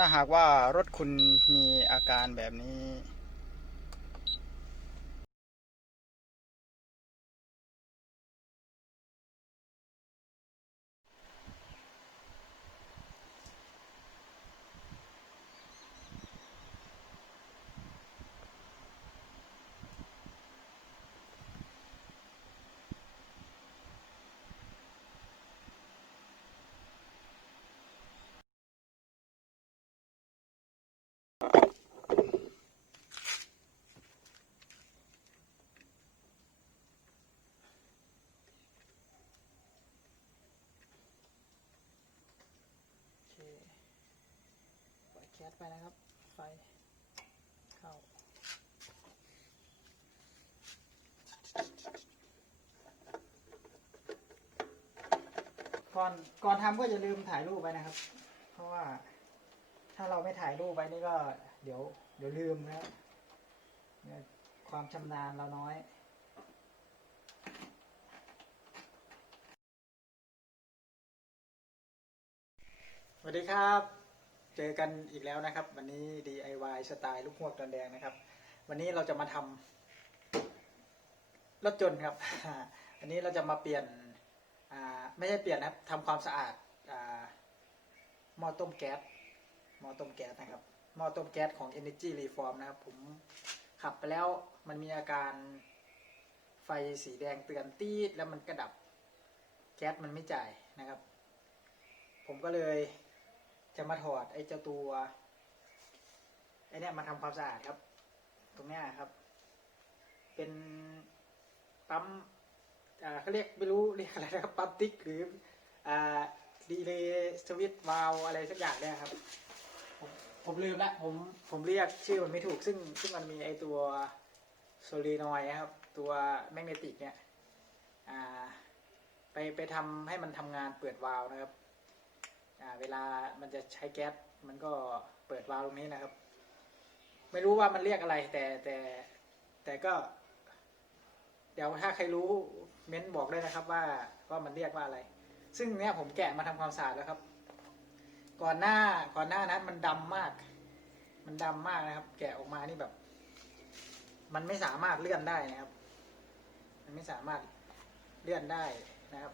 ถ้าหากว่ารถคุณมีอาการแบบนี้ แคสไปนะครับ ไฟเข้าก่อนก่อนทำก็อย่าลืมถ่ายรูปไว้นะครับ เพราะว่าถ้าเราไม่ถ่ายรูปไว้นี่ก็เดี๋ยว เดี๋ยวลืมนะความชำนาญเราน้อยสวัสดีครับ เจอกันอีกแล้วนะครับ วันนี้ DIY สไตล์ลูกหวกตอนแดงนะครับ วันนี้เราจะมาทำรถจนครับอันนี้เราจะมาเปลี่ยนไม่ใช่เปลี่ยนนะครับทำความสะอาดหม้อต้มแก๊สหม้อต้มแก๊สนะครับหม้อต้มแก๊สของ Energy Reform นะครับผมขับไปแล้วมันมีอาการไฟสีแดงเตือนตีดแล้วมันกระดับแก๊สมันไม่จ่ายนะครับ ผมก็เลย จะมาถอดไอ้เจ้าตัวไอ้เนี่ยมาทำความสะอาดครับ ตรงเนี้ยครับ เป็นปั๊มอ่าเขาเรียกไม่รู้เรียกอะไรนะครับปั๊มติ๊กหรืออ่าดีเลย์สวิตวาลอะไรสักอย่างเนี่ยครับ ผมผมลืมละผมผมเรียกชื่อมันไม่ถูกซึ่งซึ่งมันมีไอตัวโซลีนอยครับ ตัวแมกเนติกเนี่ยอ่าไปไปทำให้มันทำงานเปิดวาล์วนะครับอ่า เวลามันจะใช้แก๊สมันก็เปิดวาล์วตรงนี้นะครับ ไม่รู้ว่ามันเรียกอะไร แต่แต่แต่ก็ เดี๋ยวถ้าใครรู้เม้นบอกได้นะครับ ว่าว่ามันเรียกว่าอะไร ซึ่งเนี้ยผมแกะมาทำความสะอาดแล้วครับ ก่อนหน้าก่อนหน้านั้นมันดำมาก มันดำมากนะครับ แกะออกมานี่แบบ มันไม่สามารถเลื่อนได้นะครับ มันไม่สามารถเลื่อนได้นะครับ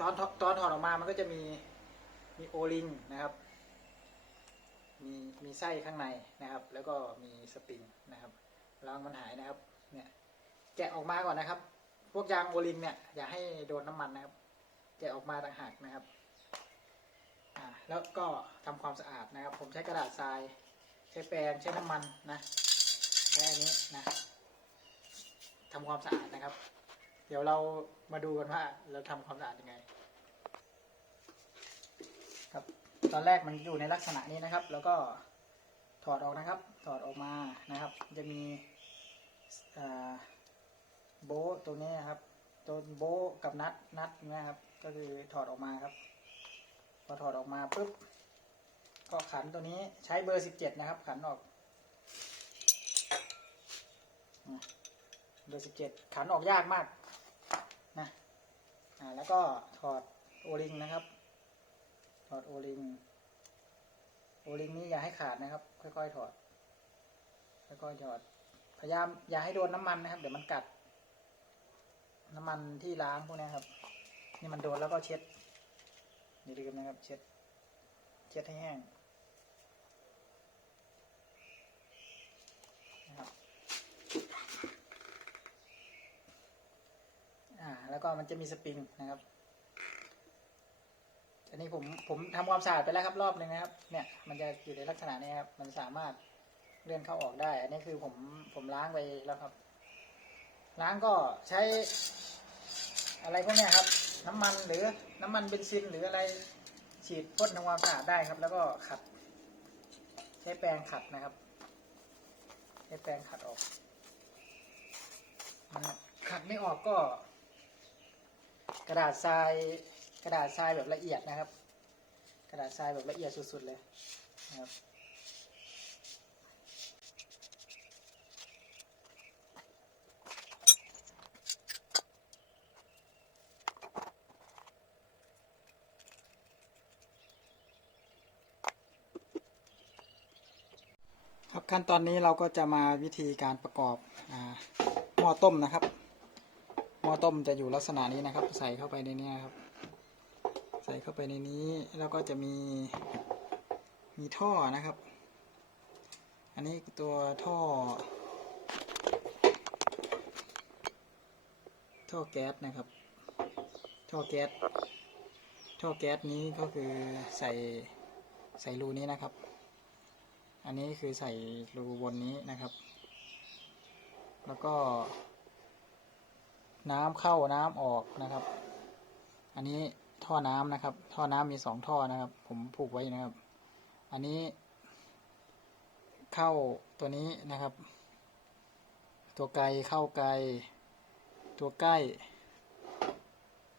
ตอนตอนถอดออกมามันก็จะมี มีโอลิงนะครับ มีมีไส้ข้างในนะครับ แล้วก็มีสปริงนะครับรางมันหายนะครับ เนี่ยแกะออกมาก่อนนะครับ พวกยางโอลิงเนี่ยอย่าให้โดนน้ำมันนะครับ แกะออกมาต่างหากนะครับอ่าแล้วก็ทำความสะอาดนะครับ ผมใช้กระดาษทราย ใช้แปรงใช้น้ำมันนะแค่นี้นะทำความสะอาดนะครับ เดี๋ยวเรามาดูกันว่าเราทำความสะอาดยังไง ครับ ตอนแรกมันอยู่ในลักษณะนี้นะครับ แล้วก็ถอดออกนะครับ ถอดออกมานะครับ จะมีโบตัวนี้ครับ ตัวโบกับนัดนัดนะครับ ก็คือถอดออกมาครับ พอถอดออกมาปุ๊บ ก็ขันตัวนี้ใช้เบอร์สิบเจ็ดนะครับ ขันออก เบอร์สิบเจ็ดขันออกยากมากนะ อ่า แล้วก็ถอดโอลิงนะครับ ถอดโอลิง โอลิงนี้อย่าให้ขาดนะครับ ค่อยๆถอด ค่อยๆถอด พยายามอย่าให้โดนน้ำมันนะครับ เดี๋ยวมันกัด น้ำมันที่ล้างพวกนี้ครับ นี่มันโดนแล้วก็เช็ดอย่าลืมนะครับ เช็ด เช็ดให้แห้งนะครับอ่า แล้วก็มันจะมีสปริงนะครับ อันนี้ผมผมทำความสะอาดไปแล้วครับรอบหนึ่งนะครับ เนี่ยมันจะอยู่ในลักษณะนี้ครับ มันสามารถเลื่อนเข้าออกได้ อันนี้คือผมผมล้างไปแล้วครับ ล้างก็ใช้ อะไรพวกนี้ครับ น้ำมันหรือน้ำมันเบนซินหรืออะไรฉีดพ่นทำความสะอาดได้ครับ แล้วก็ขัด ใช้แปรงขัดนะครับ ใช้แปรงขัดออกขัดไม่ออกก็ กระดาษทราย กระดาษทรายแบบละเอียดนะครับ กระดาษทรายแบบละเอียดสุดๆเลยนะครับขั้นตอนนี้เราก็จะมาวิธีการประกอบอหม้อต้มนะครับ หม้อต้มจะอยู่ลักษณะนี้นะครับ ใส่เข้าไปในนี้นะครับ เข้าไปในนี้ แล้วก็จะมีมีท่อนะครับ อันนี้ตัวท่อ ท่อแก๊สนะครับ ท่อแก๊สท่อแก๊สนี้ก็คือใส่ใส่รูนี้นะครับ อันนี้คือใส่รูบนนี้นะครับ แล้วก็ น้ำเข้าน้ำออกนะครับ อันนี้ ท่อน้ำนะครับ ท่อน้ำมีสองท่อนะครับ ผมผูกไว้นะครับ อันนี้ เข้าตัวนี้นะครับ ตัวไกลเข้าไกล ตัวใกล้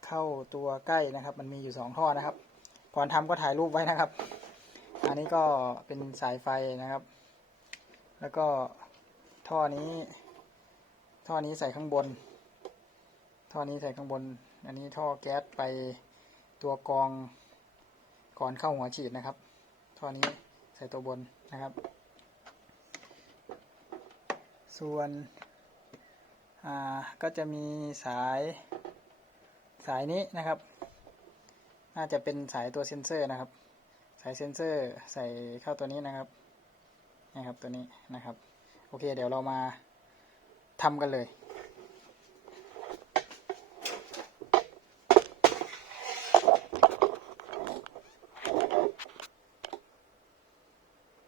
เข้าตัวใกล้นะครับ มันมีอยู่สองท่อนะครับ ก่อนทำก็ถ่ายรูปไว้นะครับ อันนี้ก็เป็นสายไฟนะครับ แล้วก็ท่อนี้ ท่อนี้ใส่ข้างบน ท่อนี้ใส่ข้างบน อันนี้ท่อแก๊สไป ตัวกองก่อนเข้าหัวฉีดนะครับท่อนี้ใส่ตัวบนนะครับ ส่วนอ่าก็จะมีสายสายนี้นะครับ น่าจะเป็นสายตัวเซนเซอร์นะครับ สายเซนเซอร์ใส่เข้าตัวนี้นะครับนะครับตัวนี้นะครับ โอเค เดี๋ยวเรามาทำกันเลย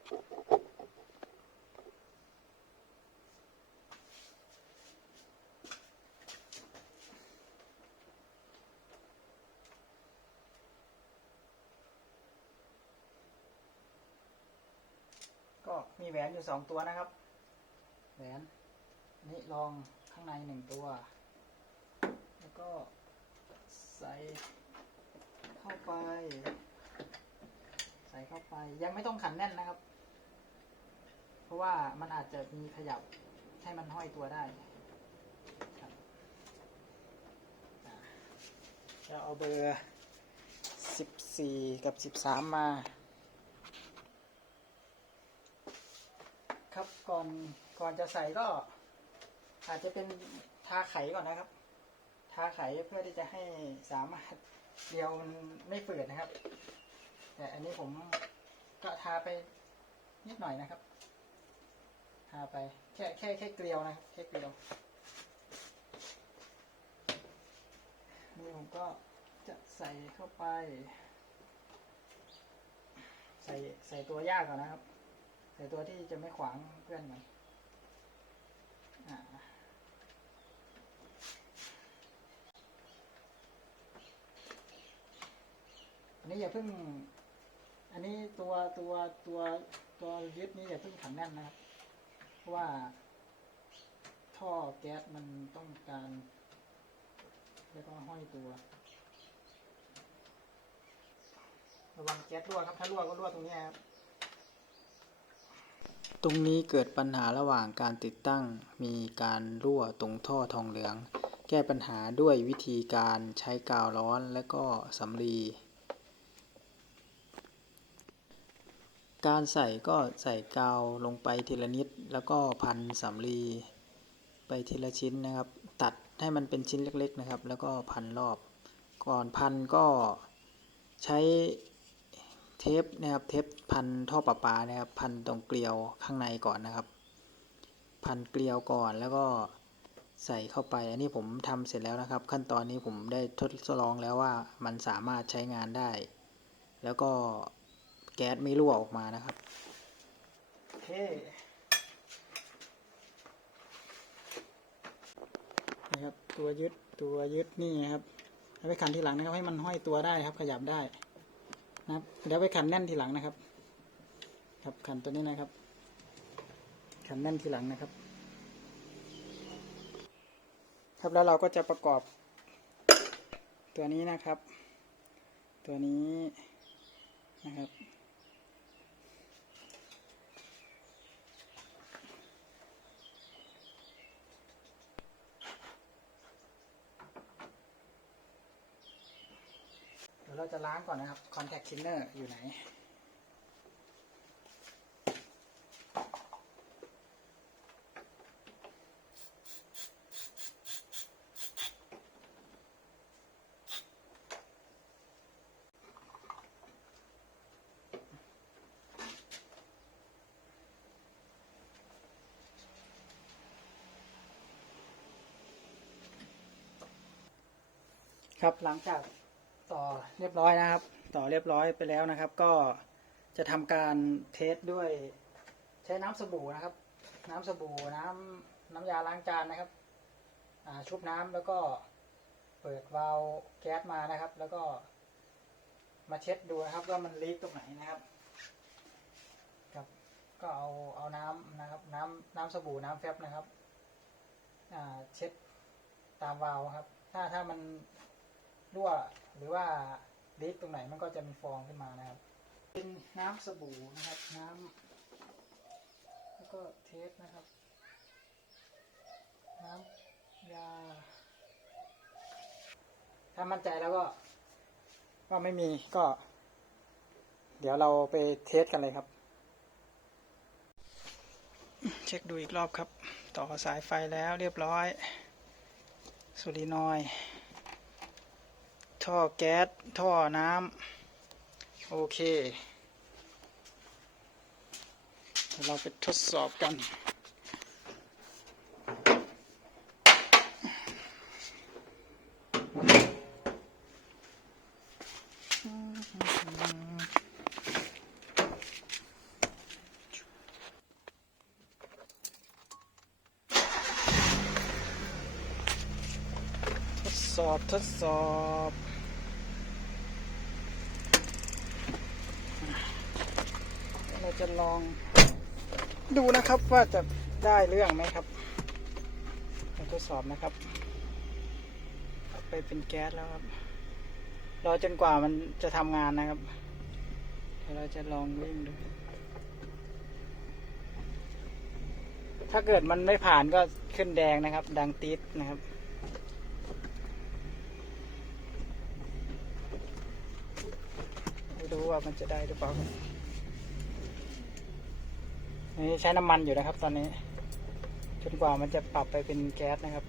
ก็มีแหวนอยู่สองตัวนะครับ แหวนนี่ลองข้างในหนึ่งตัว แล้วก็ใส่เข้าไป ใส่เข้าไปยังไม่ต้องขันแน่นนะครับ เพราะว่ามันอาจจะมีขยับให้มันห้อยตัวได้ครับอะจะเอาเบอร์สิบสี่กับสิบสามมา ครับก่อนก่อนจะใส่ก็ อาจจะเป็นทาไขก่อนนะครับ ทาไขเพื่อที่จะให้สามารถเดียวมันไม่ฝืดนะครับ แต่อันนี้ผมก็ทาไปนิดหน่อยนะครับ ทาไปแค่แค่แค่เกลียวนะแค่เกลียวนี่ผมก็จะใส่เข้าไป ใส่ใส่ตัวยากก่อนนะครับ ใส่ตัวที่จะไม่ขวางเพื่อนมันอ่าันนี้อย่าเพิ่ง อันนี้ตัวตัวตัวตัวยึดนี้อย่าเพิ่งขันแน่นนะครับ ว่าท่อแก๊สมันต้องการแล้วก็ห้อยตัว ระวังแก๊สรั่วครับถ้ารั่วก็รั่วตรงนี้ครับตรงนี้เกิดปัญหาระหว่างการติดตั้งมีการรั่วตรงท่อทองเหลือง แก้ปัญหาด้วยวิธีการใช้กาวร้อนและก็สำลี การใส่ก็ใส่กาวลงไปทีละนิด แล้วก็พันสำลีไปทีละชิ้นนะครับ ตัดให้มันเป็นชิ้นเล็ก ๆนะครับ แล้วก็พันรอบ ก่อนพันก็ใช้เทปนะครับเทปพันท่อประปานะครับพันตรงเกลียวข้างในก่อนนะครับ พันเกลียวก่อนแล้วก็ใส่เข้าไป อันนี้ผมทำเสร็จแล้วนะครับ ขั้นตอนนี้ผมได้ทดลองแล้วว่ามันสามารถใช้งานได้ แล้วก็ แก๊สไม่รั่วออกมานะครับโอเคนะครับตัวยึดตัวยึดนี่นะครับเอาไปขันทีหลังนะครับให้มันห้อยตัวได้ครับ ขยับได้นะครับเดี๋ยวไปขันแน่นทีหลังนะครับ ครับขันตัวนี้นะครับ ขันแน่นทีหลังนะครับ ครับแล้วเราก็จะประกอบ ตัวนี้นะครับ ตัวนี้นะครับางก่อนนะครับคอนแทคชินเนอร์อยู่ไหน ครับหลังจาก ต่อเรียบร้อยนะครับ ต่อเรียบร้อยไปแล้วนะครับ ก็จะทำการเทสด้วย ใช้น้ำสบู่นะครับ น้ำสบู่น้ำน้ำยาล้างจานนะครับชุบน้ำแล้วก็เปิดวาล์วแก๊สมานะครับ แล้วก็มาเช็ดดูนะครับ ว่ามันลีกตรงไหนนะครับครับก็เอาเอาน้ำนะครับ น้ำน้ำสบู่น้ำแฟบนะครับเช็ดตามวาล์วครับ ถ้าถ้ามัน รั่วหรือว่าเลีกตรงไหนมันก็จะมีฟองขึ้นมานะครับ เป็นน้ำสบู่นะครับ น้ำแล้วก็เทสนะครับ น้ำยา ถ้ามั่นใจแล้วก็ว่าไม่มีก็ เดี๋ยวเราไปเทสกันเลยครับ เช็คดูอีกรอบครับ ต่อสายไฟแล้วเรียบร้อยสูรินอย ท่อแก๊ส ท่อน้ำ โอเค เราไปทดสอบกัน ทดสอบ ทดสอบ เรา จะลองดูนะครับว่าจะได้เรื่องไหมครับเราทดสอบนะครับ ไปเป็นแก๊สแล้วครับ รอจนกว่ามันจะทำงานนะครับเดี๋ยวเราจะลองวิ่งดู ถ้าเกิดมันไม่ผ่านก็ขึ้นแดงนะครับ ดังติดนะครับไม่รู้ว่ามันจะได้หรือเปล่า นี้ใช้น้ำมันอยู่นะครับ ตอนนี้จนกว่ามันจะปรับไปเป็นแก๊สนะครับ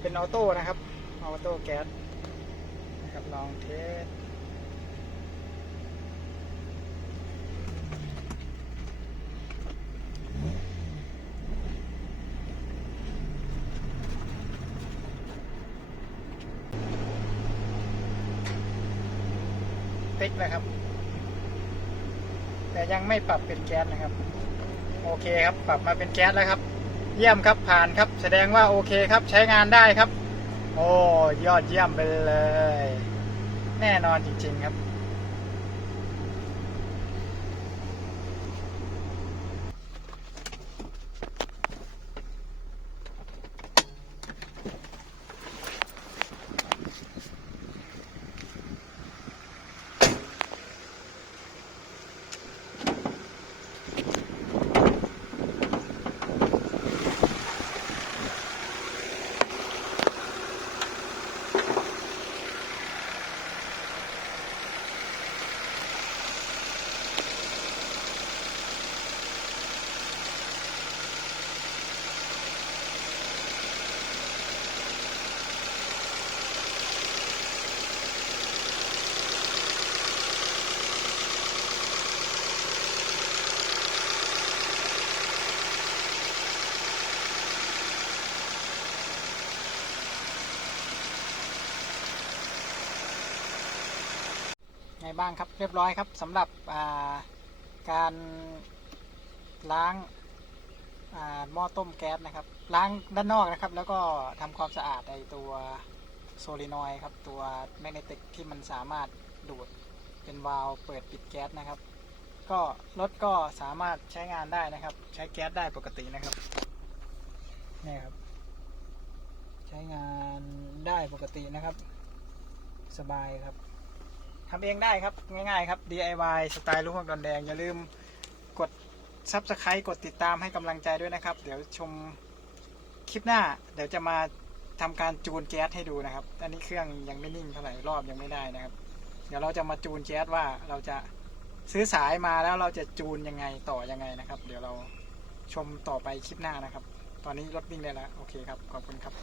เป็นออโต้นะครับ ออโต้แก๊สนะครับลองเทส ติ๊กนะครับ แต่ยังไม่ปรับเป็นแก๊สนะครับ โอเคครับปรับมาเป็นแก๊สแล้วครับ เยี่ยมครับผ่านครับ แสดงว่าโอเคครับใช้งานได้ครับ โอ้ยอดเยี่ยมไปเลย แน่นอนจริง ๆ ครับ บ้างครับเรียบร้อยครับสำหรับาการล้างาหม้อต้มแก๊สนะครับ ล้างด้านนอกนะครับ แล้วก็ทำความสะอาดไอตัวโซลินอยด์ครับ ตัวแมกเนติกที่มันสามารถดูดเป็นวาล์วเปิดปิดแก๊สนะครับ ก็รถก็สามารถใช้งานได้นะครับ ใช้แก๊สได้ปกตินะครับนี่ครับ ใช้งานได้ปกตินะครับ สบายครับ ทำเองได้ครับง่ายๆครับ DIY สไตล์ลุงของดอนแดง อย่าลืมกด Subscribe กดติดตามให้กำลังใจด้วยนะครับ เดี๋ยวชมคลิปหน้า เดี๋ยวจะมาทำการจูนแก๊สให้ดูนะครับ อันนี้เครื่องยังไม่นิ่งเท่าไหร่รอบยังไม่ได้นะครับ เดี๋ยวเราจะมาจูนแก๊สว่าเราจะซื้อสายมาแล้วเราจะจูนยังไงต่อยังไงนะครับ เดี๋ยวเราชมต่อไปคลิปหน้านะครับ ตอนนี้รถวิ่งได้แล้วโอเคครับขอบคุณครับ